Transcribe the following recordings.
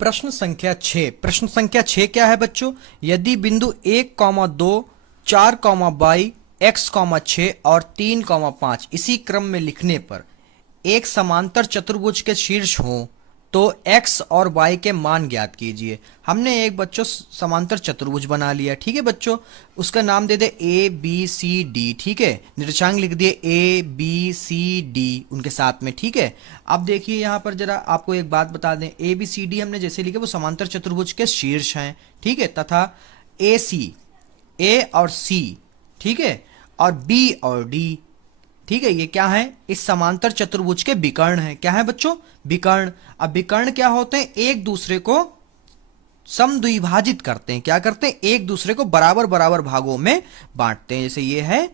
प्रश्न संख्या 6 क्या है बच्चों? यदि बिंदु 1,2, 4,22, x,6 और 3,5 इसी क्रम में लिखने पर एक समांतर चतुर्भुज के शीर्ष हों तो x और y के मान ज्ञात कीजिए। हमने एक बच्चों समांतर चतुर्भुज बना लिया, ठीक है बच्चों। उसका नाम दे दे ए बी सी डी, ठीक है। निर्देशांक लिख दिए ए बी सी डी उनके साथ में, ठीक है। अब देखिए यहाँ पर जरा आपको एक बात बता दें, ए बी सी डी हमने जैसे लिखे वो समांतर चतुर्भुज के शीर्ष हैं, ठीक है, तथा ए सी, ए और सी, ठीक है, और बी और डी, ठीक है, ये क्या है? इस समांतर चतुर्भुज के विकर्ण हैं। क्या है बच्चों? विकर्ण। अब विकर्ण क्या होते हैं? एक दूसरे को समद्विभाजित करते हैं। क्या करते हैं? एक दूसरे को बराबर बराबर भागों में बांटते हैं। जैसे ये है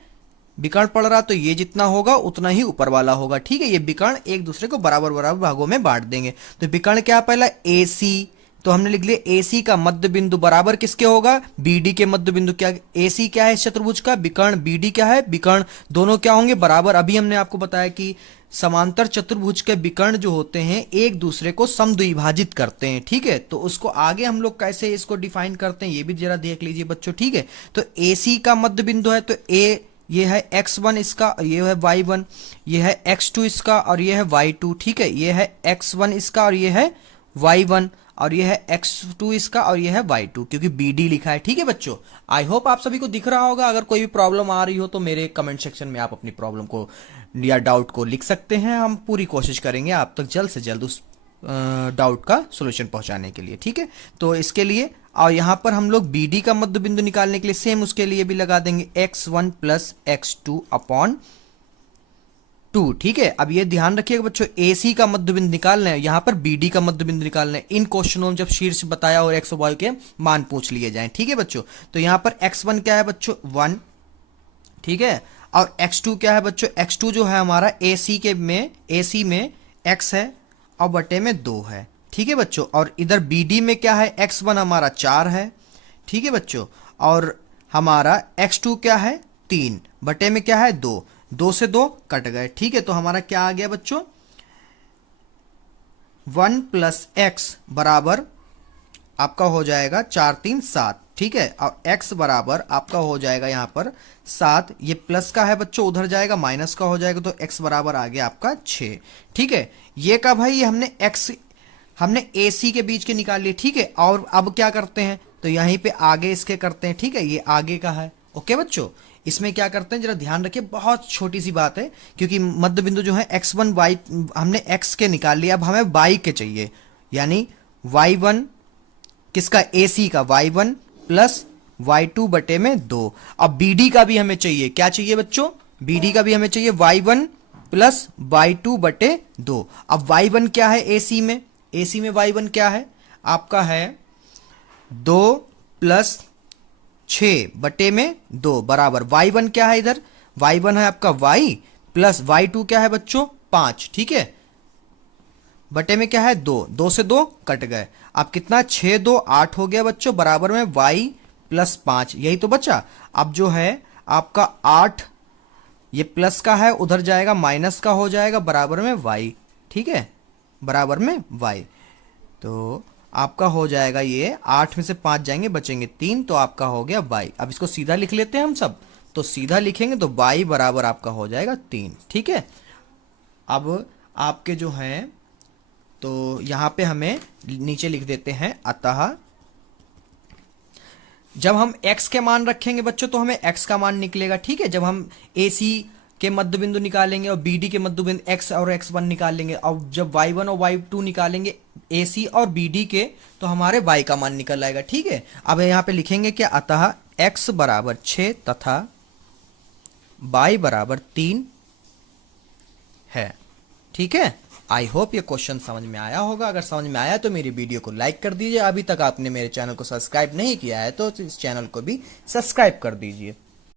विकर्ण पड़ रहा तो ये जितना होगा उतना ही ऊपर वाला होगा, ठीक है। ये विकर्ण एक दूसरे को बराबर बराबर भागों में बांट देंगे। तो विकर्ण क्या? पहला ए सी, तो हमने लिख लिया ए सी का मध्य बिंदु बराबर किसके होगा? बी डी के मध्य बिंदु। क्या ए सी क्या है? चतुर्भुज का विकर्ण। बी डी क्या है? विकर्ण। दोनों क्या होंगे? बराबर। अभी हमने आपको बताया कि समांतर चतुर्भुज के विकर्ण जो होते हैं एक दूसरे को समद्विभाजित करते हैं, ठीक है। तो उसको आगे हम लोग कैसे इसको डिफाइन करते हैं ये भी जरा देख लीजिए बच्चों, ठीक है। तो ए सी का मध्य बिंदु है तो ए, ये है x1 इसका, ये है y1, ये है x2 इसका और ये है y2, ठीक है। ये है x1 इसका और ये है y1 और ये है x2 इसका और ये है y2, क्योंकि bd लिखा है, ठीक है बच्चों। आई होप आप सभी को दिख रहा होगा। अगर कोई भी प्रॉब्लम आ रही हो तो मेरे कमेंट सेक्शन में आप अपनी प्रॉब्लम को या डाउट को लिख सकते हैं। हम पूरी कोशिश करेंगे आप तक जल्द से जल्द उस डाउट का सॉल्यूशन पहुंचाने के लिए, ठीक है। तो इसके लिए और यहाँ पर हम लोग bd का मध्य बिंदु निकालने के लिए सेम उसके लिए भी लगा देंगे x1 प्लस x2 अपॉन 2, ठीक है। अब ये ध्यान रखिएगा बच्चों, AC का मध्य बिंदु निकालना है, यहाँ पर BD का मध्य बिंदु निकालना है। इन क्वेश्चनों में जब शीर्ष बताया और x और y के मान पूछ लिए जाएं, ठीक है बच्चों। तो यहाँ पर x1 क्या है बच्चों? 1, ठीक है। और x2 क्या है बच्चों? x2 जो है हमारा AC में x है और बटे में 2 है, ठीक है बच्चों। और इधर BD में क्या है? x1 हमारा 4 है, ठीक है बच्चों। और हमारा x2 क्या है? 3 बटे में क्या है? 2, 2 से 2 कट गए, ठीक है। तो हमारा क्या आ गया बच्चों? 1 प्लस एक्स बराबर आपका हो जाएगा 4 3 7, ठीक है। और x बराबर आपका हो जाएगा यहाँ पर 7, ये प्लस का है बच्चों, उधर जाएगा माइनस का हो जाएगा, तो x बराबर आ गया आपका 6, ठीक है। ये का भाई हमने AC के बीच के निकाल लिए, ठीक है। और अब क्या करते हैं? तो यहीं पे आगे इसके करते हैं, ठीक है। ये आगे का है, ओके बच्चों। इसमें क्या करते हैं जरा ध्यान रखिए, बहुत छोटी सी बात है, क्योंकि मध्य बिंदु जो है x1 y हमने x के निकाल लिया, अब हमें y के चाहिए, यानी y1 किसका? AC का y1 प्लस y2 बटे में 2। अब BD का भी हमें चाहिए, क्या चाहिए बच्चों? BD का भी हमें चाहिए y1 प्लस y2 बटे 2। अब y1 क्या है AC में? AC में y1 क्या है आपका? है 2 प्लस 6 बटे में 2 बराबर y1 क्या है? इधर y1 है आपका y प्लस y2 क्या है बच्चों? 5, ठीक है। बटे में क्या है? 2, 2 से 2 कट गए। अब कितना? 6 2 8 हो गया बच्चों, बराबर में y प्लस 5, यही तो बचा। अब जो है आपका 8, ये प्लस का है, उधर जाएगा माइनस का हो जाएगा, बराबर में y, ठीक है, बराबर में y। तो आपका हो जाएगा ये 8 में से 5 जाएंगे, बचेंगे 3, तो आपका हो गया y। अब इसको सीधा लिख लेते हैं हम सब, तो सीधा लिखेंगे तो y बराबर आपका हो जाएगा 3, ठीक है। अब आपके जो हैं तो यहाँ पे हमें नीचे लिख देते हैं, अतः जब हम x के मान रखेंगे बच्चों तो हमें x का मान निकलेगा, ठीक है। जब हम AC के मध्य बिंदु निकालेंगे और BD के मध्य बिंदु x और x1 निकालेंगे, और जब y1 और y2 निकालेंगे AC और BD के, तो हमारे y का मान निकल आएगा, ठीक है। अब यहाँ पे लिखेंगे क्या? अतः x बराबर 6 तथा y बराबर 3 है, ठीक है। आई होप ये क्वेश्चन समझ में आया होगा। अगर समझ में आया तो मेरी वीडियो को लाइक कर दीजिए। अभी तक आपने मेरे चैनल को सब्सक्राइब नहीं किया है तो इस चैनल को भी सब्सक्राइब कर दीजिए।